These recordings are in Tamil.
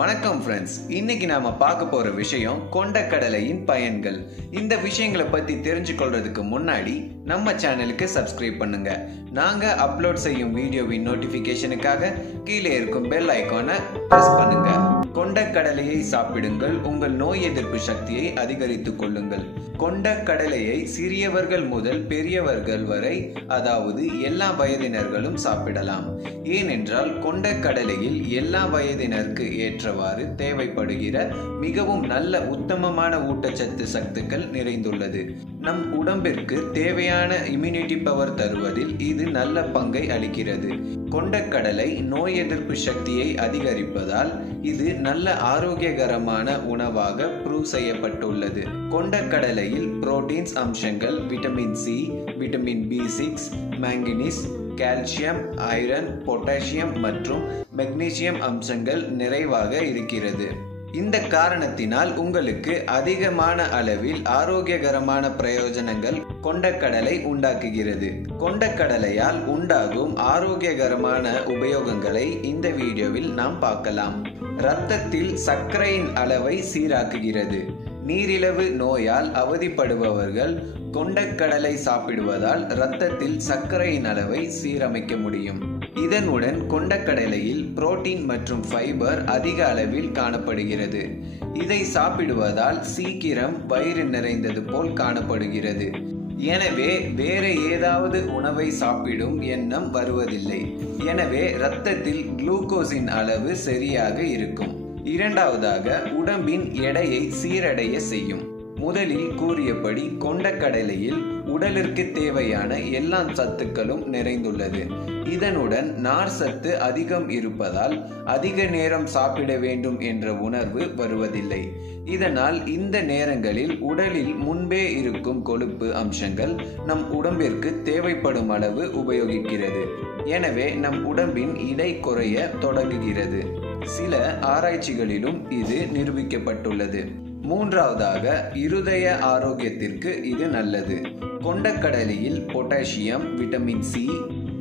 வணக்கம் ஃப்ரெண்ட்ஸ். இன்னைக்கு நாம பார்க்க போற விஷயம் கொண்ட கடலையின் பயன்கள். இந்த விஷயங்களை பத்தி தெரிஞ்சு கொள்றதுக்கு முன்னாடி நம்ம சேனலுக்கு சப்ஸ்கிரைப் பண்ணுங்க. நாங்க அப்லோட் செய்யும் வீடியோவின் நோட்டிபிகேஷனுக்காக கீழே இருக்கும் பெல் ஐகானை பிரஸ் பண்ணுங்க. கொண்ட கடலையை சாப்பிடுங்கள், உங்கள் நோய் எதிர்ப்பு சக்தியை அதிகரித்துக் கொள்ளுங்கள். கொண்ட கடலையை சிறியவர்கள் முதல் பெரியவர்கள் வரை, அதாவது எல்லா வயதினர்களும் சாப்பிடலாம். ஏனென்றால் கொண்ட கடலையில் எல்லா வயதினருக்கு ஏற்றவாறு தேவைப்படுகிற மிகவும் நல்ல உத்தமமான ஊட்டச்சத்து சத்துக்கள் நிறைந்துள்ளது. நம் உடம்பிற்கு தேவையான இம்யூனிட்டி பவர் தருவதில் இது நல்ல பங்கை அளிக்கிறது. கொண்டக்கடலை நோய் எதிர்ப்பு சக்தியை அதிகரிப்பதால் இது நல்ல ஆரோக்கியகரமான உணவாக ப்ரூவ் செய்யப்பட்டுள்ளது. கொண்டக்கடலையில் புரோட்டீன்ஸ் அம்சங்கள் vitamin C, vitamin B6, manganese, calcium, iron, potassium மற்றும் மெக்னீசியம் அம்சங்கள் நிறைவாக இருக்கிறது. இந்த காரணத்தினால் உங்களுக்கு அதிகமான அளவில் ஆரோக்கியகரமான பிரயோஜனங்கள் கொண்டக்கடலை உண்டாக்குகிறது. கொண்டக்கடலையால் உண்டாகும் ஆரோக்கியகரமான உபயோகங்களை இந்த வீடியோவில் நாம் பார்க்கலாம். இரத்தத்தில் சர்க்கரையின் அளவை சீராக்குகிறது. நீரிழிவு நோயால் அவதிப்படுபவர்கள் கொண்டக்கடலை சாப்பிடுவதால் இரத்தத்தில் சர்க்கரையின் அளவை சீரமைக்க முடியும். இதனுடன் கொண்டக்கடலையில் புரோட்டீன் மற்றும் ஃபைபர் அதிக அளவில் காணப்படுகிறது. இதை சாப்பிடுவதால் சீக்கிரம் வயிறு நிறைந்தது போல் காணப்படுகிறது. எனவே வேற ஏதாவது உணவை சாப்பிடும் எண்ணம் வருவதில்லை. எனவே இரத்தத்தில் குளுக்கோஸின் அளவு சரியாக இருக்கும். இரண்டாவதாக, உடம்பின் எடையை சீரடைய செய்யும். முதலில் கூறியபடி கொண்டக்கடலையில் உடலிற்கு தேவையான எல்லா சத்துக்களும் நிறைந்துள்ளது. இதனுடன் நார் சத்து அதிகம் இருப்பதால் அதிக நேரம் சாப்பிட வேண்டும் என்ற உணர்வு வருவதில்லை. இதனால் இந்த நேரங்களில் உடலில் முன்பே இருக்கும் கொழுப்பு அம்சங்கள் நம் உடம்பிற்கு தேவைப்படும் அளவு உபயோகிக்கிறது. எனவே நம் உடம்பின் எடை குறைய தொடங்குகிறது. சில ஆராய்ச்சிகளிலும் இது நிரூபிக்கப்பட்டுள்ளது. மூன்றாவதாக, இருதய ஆரோக்கியத்திற்கு இது நல்லது. கொண்டக்கடலையில் பொட்டாசியம், விட்டமின் சி,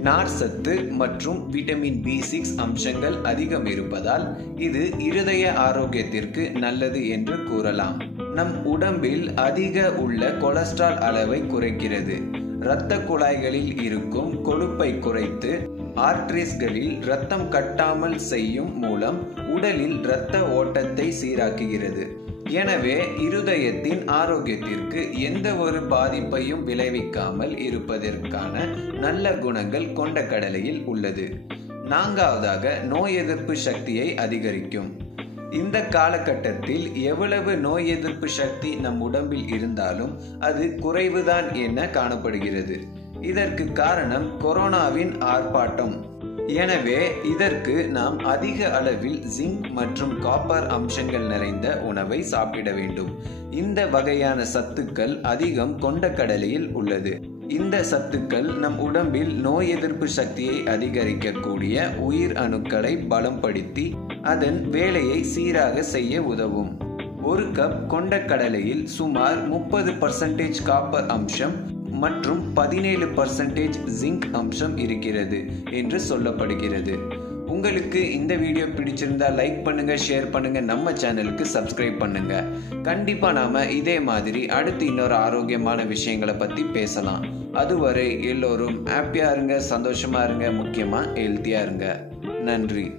நார் சத்து மற்றும் விட்டமின் B6 அம்சங்கள் அதிகம் இருப்பதால் இது இருதய ஆரோக்கியத்திற்கு நல்லது என்று கூறலாம். நம் உடம்பில் அதிக உள்ள கொலஸ்ட்ரால் அளவை குறைக்கிறது. இரத்த குழாய்களில் இருக்கும் கொழுப்பை குறைத்து ஆர்டரிஸ்களில் இரத்தம் கட்டாமல் செய்யும் மூலம் உடலில் இரத்த ஓட்டத்தை சீராக்குகிறது. எனவே இருதயத்தின் ஆரோக்கியத்திற்கு எந்த ஒரு பாதிப்பையும் விளைவிக்காமல் இருப்பதற்கான நல்ல குணங்கள் கொண்டக்கடலையில் உள்ளது. நான்காவதாக, நோய் எதிர்ப்பு சக்தியை அதிகரிக்கும். இந்த காலகட்டத்தில் எவ்வளவு நோய் எதிர்ப்பு சக்தி நம் உடம்பில் இருந்தாலும் அது குறைவுதான் என காணப்படுகிறது. இதற்கு காரணம் கொரோனாவின் ஆர்ப்பாட்டம். எனவே இதற்கு நாம் அதிக அளவில் ஜிங்க் மற்றும் காப்பர் அம்சங்கள் நிறைந்த உணவை சாப்பிட வேண்டும். இந்த வகையான சத்துக்கள் அதிகம் கொண்டக்கடலையில் உள்ளது. இந்த சத்துக்கள் நம் உடம்பில் நோய் எதிர்ப்பு சக்தியை அதிகரிக்கக்கூடிய உயிர் அணுக்களை பலப்படுத்தி அதன் வேலையை சீராக செய்ய உதவும். ஒரு கப் கொண்டக்கடலையில் சுமார் 30% காப்பர் அம்சம் மற்றும் 17% ஜிங்க் அம்சம் இருக்கிறது என்று சொல்லப்படுகிறது. உங்களுக்கு இந்த வீடியோ பிடிச்சிருந்தா லைக் பண்ணுங்க, ஷேர் பண்ணுங்க, நம்ம சேனலுக்கு சப்ஸ்கிரைப் பண்ணுங்க. கண்டிப்பா நாம இதே மாதிரி அடுத்து இன்னொரு ஆரோக்கியமான விஷயங்களை பத்தி பேசலாம். அதுவரை எல்லோரும் ஹாப்பியா இருங்க, சந்தோஷமா இருங்க, முக்கியமா ஹெல்த்தியா இருங்க. நன்றி.